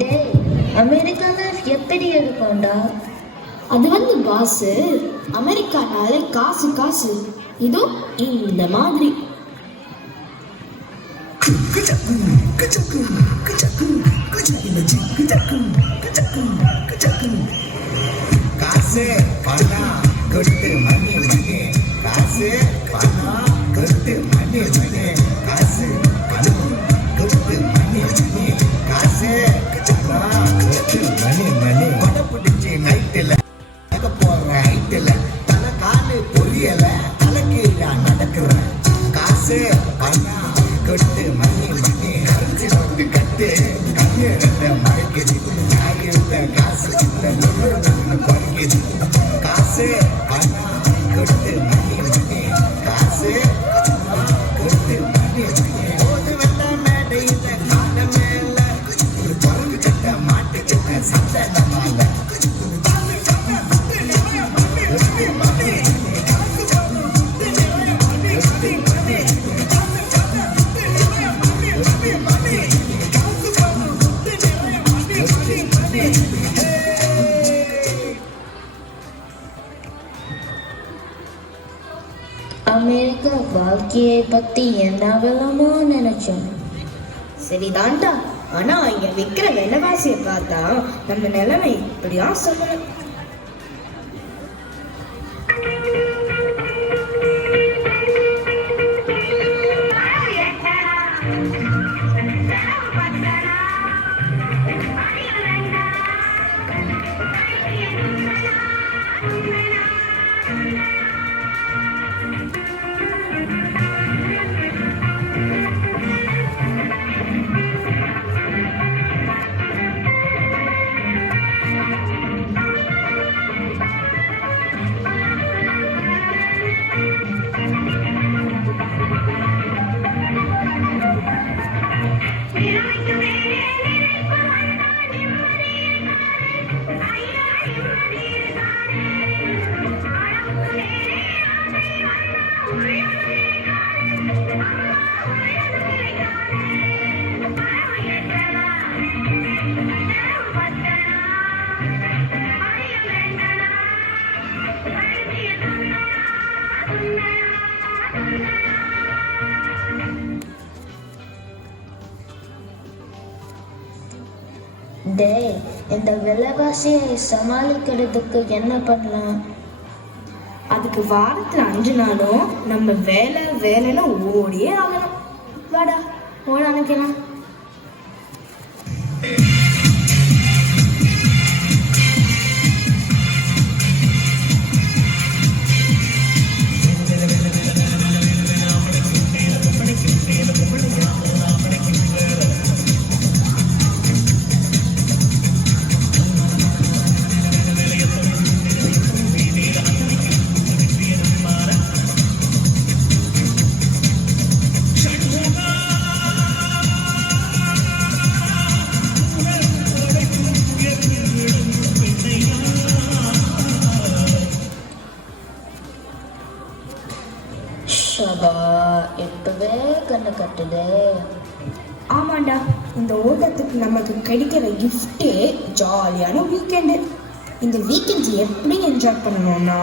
டேய், America life எப்படி இருக்கும்டா? அது பாசு, அமெரிக்கானாலே காசு காசு. இதோ இந்த மாதிரி. காசு பணம் கொட்டு மணி மணி, காசு பணம் கொட்டு மணி மணி, காசு பணம் கொட்டு மணி மணி, காசு பணம் கொட்டு மணி மணி. கொடை பிடிச்சி நைட்டில் போற ஹைட்டில் தலை காலு பொரியல தலை கீழா நடக்கிறேன். காசு பணம் கொட்டு மணி மணி, அரைச்சி வந்து கட்டு கண்ணீரத்தை மறைக்குது. நாயிருந்த காசு குறைக்குது. காசு பணம் கொட்டு மணி மணி, காசு கொட்டு மணி மணி. போது வெள்ள மேடையில் கால மேல ஒரு குரங்கு சட்டை மாட்டு சட்டை சந்தனமால. அமெரிக்கா வாழ்க்கையை பத்தி என்னவெல்லாமோ நினைச்சோம். சரிதான்டா, ஆனா இங்க விக்கிற விலைவாசியை பார்த்தா நம்ம நிலைமை இப்படியா சொல்லணும். டேய், இந்த விலைவாசியை சமாளிக்கிறதுக்கு என்ன பண்ணலாம்? அதுக்கு வாரத்துல 5 நாளும் நம்ம வேலை வேலைன்னு ஓடியே ஆகணும். வாடா ஓட அனுக்கலாம். இப்பவே கண்ணு கட்டுது. ஆமாண்டா, இந்த ஓட்டத்துக்கு நமக்கு கிடைக்கிற கிஃப்டே ஜாலியான வீக்கெண்டு. இந்த வீக்கெண்ட்ஸ் எப்படி என்ஜாய் பண்ணணும்னா